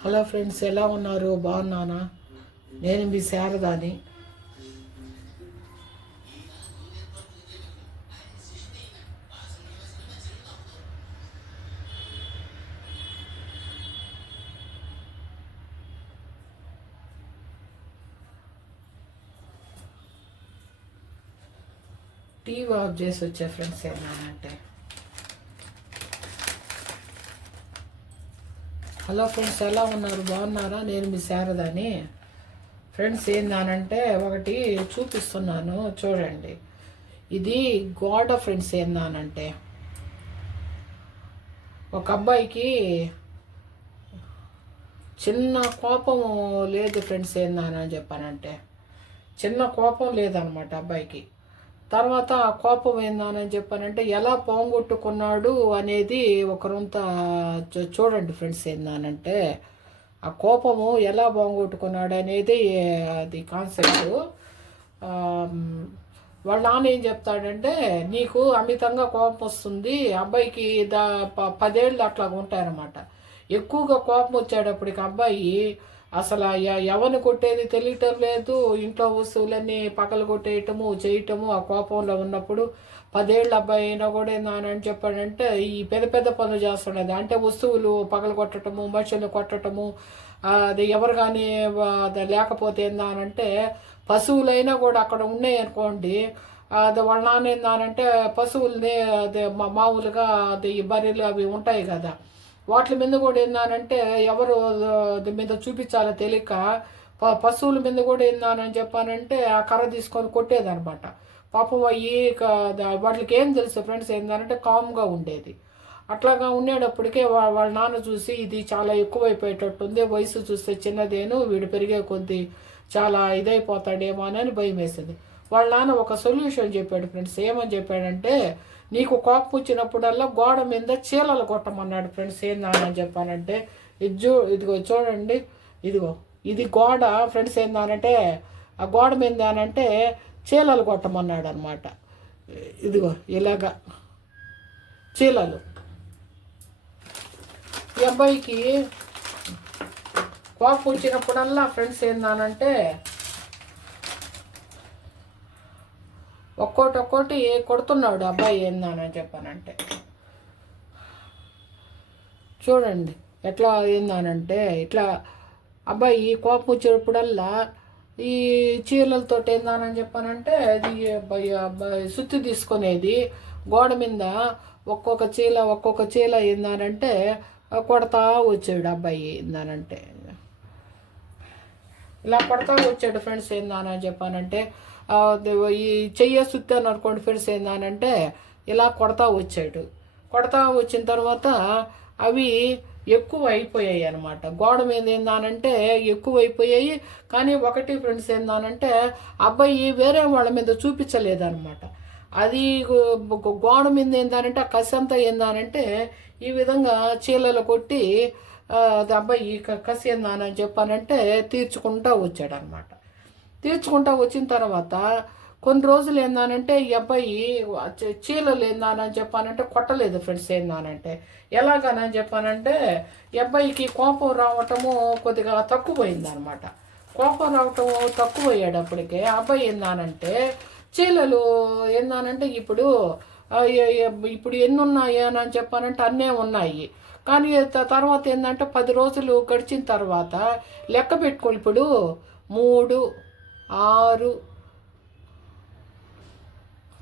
Hello friends, ఎలా ఉన్నారు? బాగున్నానా? నేను మీ శారదాని. టీవీ ఆఫ్ చేసి వచ్చే ఫ్రెండ్స్ ఏంటంటే, హలో ఫ్రెండ్స్, ఎలా ఉన్నారు? బాగున్నారా? నేను మీ శారదాని. ఫ్రెండ్స్ ఏందానంటే ఒకటి చూపిస్తున్నాను చూడండి. ఇది గోడ ఫ్రెండ్స్. ఏందానంటే ఒక అబ్బాయికి చిన్న కోపం లేదు ఫ్రెండ్స్. ఏందానని చెప్పానంటే చిన్న కోపం లేదనమాట అబ్బాయికి. తర్వాత ఆ కోపం ఏందని చెప్పానంటే ఎలా పోగొట్టుకున్నాడు అనేది ఒకరంత చూడండి ఫ్రెండ్స్. ఏందానంటే ఆ కోపము ఎలా పోగొట్టుకున్నాడు అనేది అది కాన్సెప్ట్. వాళ్ళ నాన్న ఏం చెప్తాడంటే, నీకు అమితంగా కోపం వస్తుంది. అబ్బాయికి 10 ఏళ్ళు అట్లా ఉంటాయన్నమాట. ఎక్కువగా కోపం వచ్చేటప్పటికి అబ్బాయి అసలు ఎవరిని కొట్టేది తెలియటం లేదు. ఇంట్లో వస్తువులన్నీ పగలు కొట్టేయటము చేయటము ఆ కోపంలో ఉన్నప్పుడు. 10 ఏళ్ళ అబ్బాయి అయినా కూడా ఏందని చెప్పాడంటే ఈ పెద్ద పెద్ద పనులు చేస్తున్నది. అంటే వస్తువులు పగలు కొట్టడము, మనుషులు కొట్టడము, అది ఎవరు కానీ అది లేకపోతే ఏందానంటే పశువులైనా కూడా అక్కడ ఉన్నాయి అనుకోండి. అది వాళ్ళ నాన్న ఏందానంటే పశువుల్ని అదే మామూలుగా అది బర్రెలు అవి ఉంటాయి కదా, వాటి మీద కూడా ఏందానంటే ఎవరు మీద చూపించాలో తెలియక పశువుల మీద కూడా ఏందానని చెప్పానంటే ఆ కర్ర తీసుకొని కొట్టేదనమాట. పాపం అయ్యి వాటికి ఏం తెలుసు ఫ్రెండ్స్. ఏందానంటే కామ్గా ఉండేది. అట్లాగా ఉండేటప్పటికే వాళ్ళ నాన్న చూసి ఇది చాలా ఎక్కువైపోయేటట్టుంది, వయసు చూస్తే చిన్నదేను, వీడు పెరిగే కొద్దీ చాలా ఇదైపోతాడేమో అని భయం వేసింది. వాళ్ళ నాన్న ఒక సొల్యూషన్ చెప్పాడు ఫ్రెండ్స్. ఏమని చెప్పాడంటే, నీకు కోపం వచ్చినప్పుడల్లా గోడ మీద చీలలు కొట్టమన్నాడు ఫ్రెండ్స్. ఏందని చెప్పానంటే ఇదిగో చూడండి, ఇదిగో ఇది గోడ ఫ్రెండ్స్. ఏందానంటే ఆ గోడ మీద అంటే చీలలు కొట్టమన్నాడు అనమాట. ఇదిగో ఇలాగా చీలలు. ఈ అబ్బాయికి కోపం వచ్చినప్పుడల్లా ఫ్రెండ్స్ ఏందానంటే ఒక్కోటి కొడుతున్నాడు అబ్బాయి. ఏందని చెప్పానంటే చూడండి ఎట్లా ఏందానంటే ఇట్లా అబ్బాయి కోపం వచ్చినప్పుడల్లా ఈ చీరలతో ఏందానని చెప్పానంటే అది సుత్తి తీసుకునేది గోడ మీద ఒక్కొక్క చీల ఏందానంటే కొడతా వచ్చాడు అబ్బాయి. ఏందానంటే ఇలా కొడతా వచ్చాడు ఫ్రెండ్స్. ఏందానని చెప్పానంటే ఈ చెయ్య సుత్తి అని అనుకోండి ఫ్రెండ్స్. ఏందానంటే ఇలా కొడతా వచ్చాడు. కొడతా వచ్చిన తర్వాత అవి ఎక్కువ అయిపోయాయి అనమాట. గోడ మీద ఏందానంటే ఎక్కువ అయిపోయాయి. కానీ ఒకటి ఫ్రెండ్స్ ఏందానంటే అబ్బాయి వేరే వాళ్ళ మీద చూపించలేదన్నమాట. అది గోడ మీద ఏందానంటే ఆ కసి అంతా ఏందానంటే ఈ విధంగా చీలలు కొట్టి అది అబ్బాయి కసి ఏందానని చెప్పానంటే తీర్చుకుంటూ వచ్చాడనమాట. తీర్చుకుంటూ వచ్చిన తర్వాత కొన్ని రోజులు ఏందానంటే ఈ అబ్బాయి చీలలు ఏందానని చెప్పానంటే కొట్టలేదు ఫ్రెండ్స్. ఏందానంటే ఎలాగనని చెప్పానంటే ఈ అబ్బాయికి కోపం రావటము కొద్దిగా తక్కువైంది అనమాట. కోపం రావటం తక్కువయ్యేటప్పటికే అబ్బాయి ఏందానంటే చీలలు ఏందానంటే ఇప్పుడు ఎన్ని ఉన్నాయి అని చెప్పానంటే అన్నీ ఉన్నాయి. కానీ తర్వాత ఏంటంటే 10 రోజులు గడిచిన తర్వాత లెక్క పెట్టుకోండి. ఇప్పుడు 3, 6,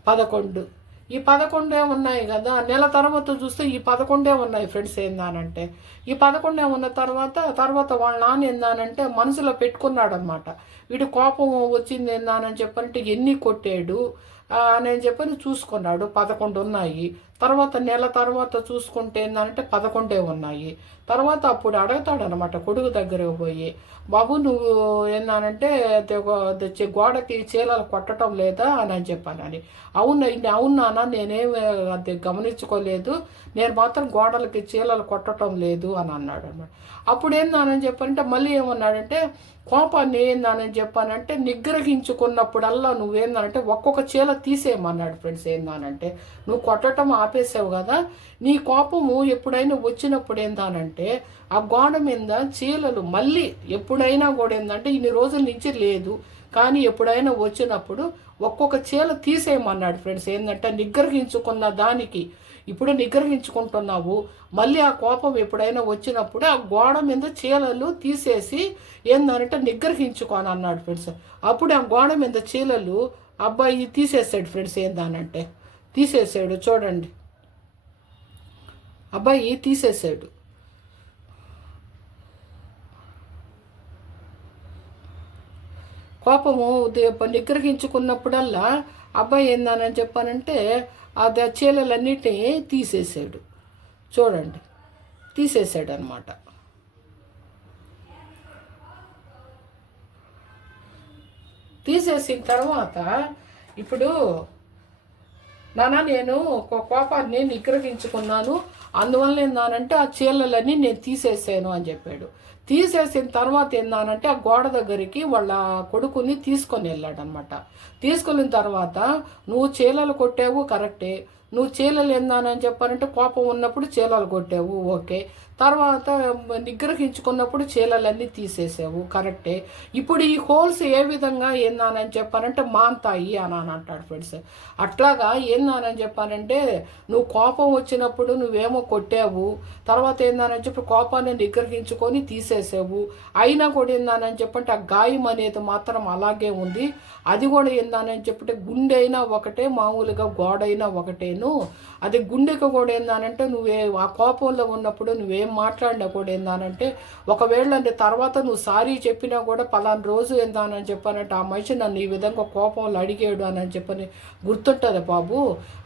11 ఈ 11 ఉన్నాయి కదా. నెల తర్వాత చూస్తే ఈ 11 ఉన్నాయి ఫ్రెండ్స్. ఏందానంటే ఈ 11 ఉన్న తర్వాత వాళ్ళ నాన్న ఏందానంటే మనసులో పెట్టుకున్నాడు అనమాట. వీడు కోపం వచ్చింది ఏందానని చెప్పంటే ఎన్ని కొట్టాడు అని చెప్పని చూసుకున్నాడు. 11 ఉన్నాయి. తర్వాత నెల తర్వాత చూసుకుంటే ఏంటంటే 11 ఉన్నాయి. తర్వాత అప్పుడు అడుగుతాడు అనమాట కొడుకు దగ్గరకు పోయి, బాబు నువ్వు ఏందానంటే గోడకి చీలలు కొట్టడం లేదా అని చెప్పానని. అవునా నేనేమి అది గమనించుకోలేదు, నేను మాత్రం గోడలకి చీలలు కొట్టడం లేదు అని అన్నాడు అనమాట. అప్పుడు ఏందానని చెప్పానంటే మళ్ళీ ఏమన్నాడంటే కోపాన్ని ఏందానని చెప్పానంటే నిగ్రహించుకున్నప్పుడల్లా నువ్వేందానంటే ఒక్కొక్క చీల తీసేయమన్నాడు ఫ్రెండ్స్. ఏందానంటే నువ్వు కొట్టడం ఆపేసావు కదా, నీ కోపము ఎప్పుడైనా వచ్చినప్పుడు ఏందానంటే ఆ గోడ మీద చీలలు మళ్ళీ ఎప్పుడైనా కూడా ఏంటంటే ఇన్ని రోజుల నుంచి లేదు, కానీ ఎప్పుడైనా వచ్చినప్పుడు ఒక్కొక్క చీల తీసేయమన్నాడు ఫ్రెండ్స్. ఏంటంటే నిగ్రహించుకున్న దానికి ఇప్పుడు నిగ్రహించుకుంటున్నావు, మళ్ళీ ఆ కోపం ఎప్పుడైనా వచ్చినప్పుడు ఆ గోడ మీద చీలలు తీసేసి ఏంటంటే నిగ్రహించుకొని అన్నాడు ఫ్రెండ్స్. అప్పుడు ఆ గోడ మీద చీలలు అబ్బాయి తీసేసాడు ఫ్రెండ్స్. ఏందానంటే తీసేసాడు, చూడండి అబ్బాయి తీసేసాడు. కోపము నిగ్రహించుకున్నప్పుడల్లా అబ్బాయి ఏందని చెప్పానంటే అది చీలలన్నిటినీ తీసేసాడు, చూడండి తీసేసాడు అనమాట. తీసేసిన తర్వాత ఇప్పుడు నేను కోపాన్ని నిగ్రహించుకున్నాను, అందువల్ల ఏందానంటే ఆ చీలలన్నీ నేను తీసేసాను అని చెప్పాడు. తీసేసిన తర్వాత ఏందానంటే ఆ గోడ దగ్గరికి వాళ్ళ కొడుకుని తీసుకొని వెళ్ళాడనమాట. తీసుకెళ్ళిన తర్వాత నువ్వు చీలలు కొట్టావు కరెక్టే, నువ్వు చీలలు ఏందానని చెప్పారంటే కోపం ఉన్నప్పుడు చీలలు కొట్టావు ఓకే, తర్వాత నిగ్రహించుకున్నప్పుడు చీలలన్నీ తీసేసావు కరెక్టే, ఇప్పుడు ఈ హోల్స్ ఏ విధంగా ఏందానని చెప్పానంటే మాంతాయి అని అంటాడు ఫ్రెండ్స్. అట్లాగా ఏందానని చెప్పానంటే నువ్వు కోపం వచ్చినప్పుడు నువ్వేమో కొట్టావు, తర్వాత ఏందానని చెప్పి కోపాన్ని నిగ్రహించుకొని తీసేసావు, అయినా కూడా ఏందానని చెప్పంటే ఆ గాయం అనేది మాత్రం అలాగే ఉంది. అది కూడా ఏందానని చెప్పంటే గుండె అయినా ఒకటే, మామూలుగా గోడైనా ఒకటేను. అది గుండెకు కూడా ఏందానంటే నువ్వే ఆ కోపంలో ఉన్నప్పుడు నువ్వేం మాట్లాడినా కూడా ఏందానంటే ఒకవేళ తర్వాత నువ్వు సారీ చెప్పినా కూడా పలానా రోజు ఏందానని చెప్పానంటే ఆ మనిషి నన్ను ఈ విధంగా కోపంలో అడిగాడు అని చెప్పని గుర్తుంటుంది బాబు.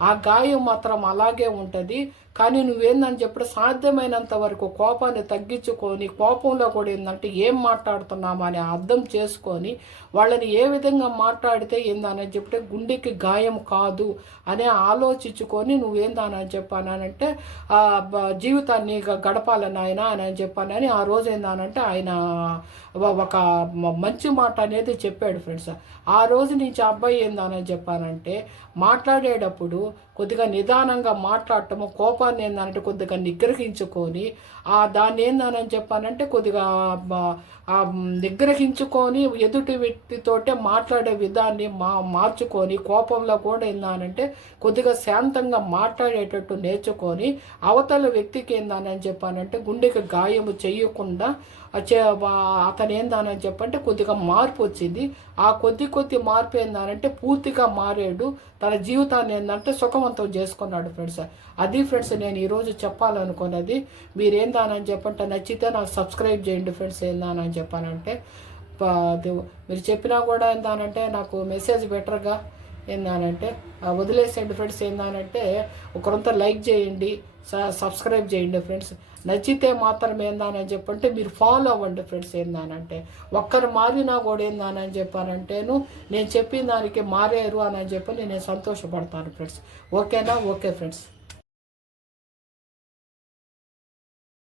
ఆ గాయం మాత్రం అలాగే ఉంటుంది. కానీ నువ్వేందని చెప్పి సాధ్యమైనంత వరకు కోపాన్ని తగ్గించుకొని కోపంలో కూడా ఏంటంటే ఏం మాట్లాడుతున్నామా అని అర్థం చేసుకొని వాళ్ళని ఏ విధంగా మాట్లాడితే ఏందని చెప్తే గుండెకి గాయం కాదు అని ఆలోచించుకొని నువ్వేందానని చెప్పానంటే జీవితాన్ని గడపాలని ఆయన అని చెప్పానని ఆ రోజు ఏందానంటే ఆయన ఒక మంచి మాట అనేది చెప్పాడు ఫ్రెండ్స్. ఆ రోజు నుంచి అబ్బాయి ఏందానని చెప్పానంటే మాట్లాడేటప్పుడు కొద్దిగా నిదానంగా మాట్లాడటము, కోపాన్ని ఏందంటే కొద్దిగా నిగ్రహించుకొని దాన్ని ఏందని చెప్పానంటే కొద్దిగా నిగ్రహించుకొని ఎదుటి వ్యక్తితోటే మాట్లాడే విధాన్ని మార్చుకొని కోపంలో కూడా ఏందానంటే కొద్దిగా శాంతంగా మాట్లాడేటట్టు నేర్చుకొని అవతల వ్యక్తికి ఏందని చెప్పానంటే గుండెకి గాయము చేయకుండా అతను ఏందానని చెప్పంటే కొద్దిగా మార్పు వచ్చింది. ఆ కొద్ది మార్పు ఏందానంటే పూర్తిగా మారాడు, తన జీవితాన్ని ఏంటంటే సుఖవంతం చేసుకున్నాడు ఫ్రెండ్స్. అది ఫ్రెండ్స్ నేను ఈరోజు చెప్పాలనుకున్నది. మీరేందానని చెప్పంటే నచ్చితే నాకు సబ్స్క్రైబ్ చేయండి ఫ్రెండ్స్. ఏందానని చెప్పానంటే మీరు చెప్పినా కూడా ఏందానంటే నాకు మెసేజ్ బెటర్గా ఏందానంటే వదిలేసేయండి ఫ్రెండ్స్. ఏందానంటే ఒకరంతా లైక్ చేయండి, సబ్స్క్రైబ్ చేయండి ఫ్రెండ్స్. నచ్చితే మాత్రం ఏందానని చెప్పంటే మీరు ఫాలో అవ్వండి ఫ్రెండ్స్. ఏందానంటే ఒక్కరు మారినా కూడా ఏందానని చెప్పానంటేను నేను చెప్పిన దానికి మారారు అని చెప్పి నేను సంతోషపడతాను ఫ్రెండ్స్. ఓకేనా? Okay friends.